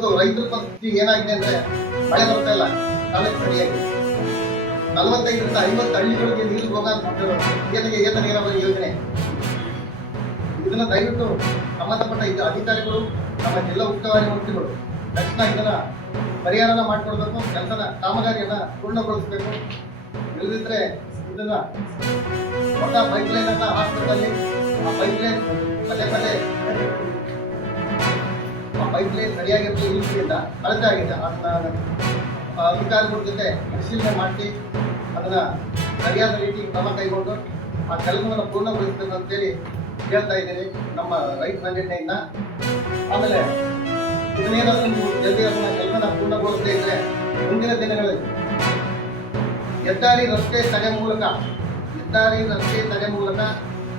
ಇವತ್ತು ರೈತರ ಪರಿಸ್ಥಿತಿ ಏನಾಗಿದೆ ಅಂದ್ರೆ ಮಳೆ ಬರ್ತಾ ಇಲ್ಲ, ಕಾಲಕ್ಕೆ ಸರಿಯಾಗಿ 45ರಿಂದ 50 ಹಳ್ಳಿಗಳಿಗೆ ನೀರು ಹೋಗ ಏತ ನೀರಾವರಿ ಯೋಜನೆ. ಇದನ್ನ ದಯವಿಟ್ಟು ಸಂಬಂಧಪಟ್ಟ ಅಧಿಕಾರಿಗಳು, ನಮ್ಮ ಜಿಲ್ಲಾ ಉಸ್ತುವಾರಿ ಮಂತ್ರಿಗಳು ತಕ್ಷಣ ಇದನ್ನ ಪರಿಹಾರನ ಮಾಡಿಕೊಡ್ಬೇಕು, ಕೆಲಸನ ಕಾಮಗಾರಿಯನ್ನ ಪೂರ್ಣಗೊಳಿಸಬೇಕು. ಇಲ್ಲದಿದ್ರೆ ಇದನ್ನ ಹೊಸ ಪೈಪ್ಲೈನ್ ಅನ್ನ ಹಾಸ್ಪಿಟಲ್ ಆ ಪೈಪ್ಲೈನ್ ಪೈಪ್ಲೈನ್ ಸರಿಯಾಗಿರ್ತದೆ ಇಲ್ಲಿಂದ ಕಳಚೆ ಆಗಿದೆ. ಅದನ್ನ ಅಧಿಕಾರಿಗಳ ಜೊತೆ ಪರಿಶೀಲನೆ ಮಾಡಿ ಅದನ್ನ ಸರಿಯಾದ ರೀತಿ ಕ್ರಮ ಕೈಗೊಂಡು ಆ ಕೆಲಸವನ್ನು ಪೂರ್ಣಗೊಳಿಸಬೇಕು ಅಂತೇಳಿ ಹೇಳ್ತಾ ಇದ್ದೀನಿ ನಮ್ಮ ರೈತ ಸಂಘಟನೆಯಿಂದ. ಆಮೇಲೆ ಇದನ್ನೇನಾದ್ರೂ ನೀವು ಜಲ್ದಿ ಅದನ್ನ ಕೆಲಸನ ಪೂರ್ಣಗೊಳಿಸದೇ ಇದ್ರೆ ಮುಂದಿನ ದಿನಗಳಲ್ಲಿ ಹೆದ್ದಾರಿ ರಸ್ತೆ ತಡೆ ಮೂಲಕ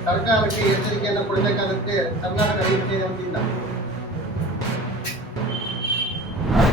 ಸರ್ಕಾರಕ್ಕೆ ಎಚ್ಚರಿಕೆಯನ್ನು ಕೊಡಬೇಕಾಗುತ್ತೆ ಕರ್ನಾಟಕ ರೈತ ಸೇನೆ ವತಿಯಿಂದ.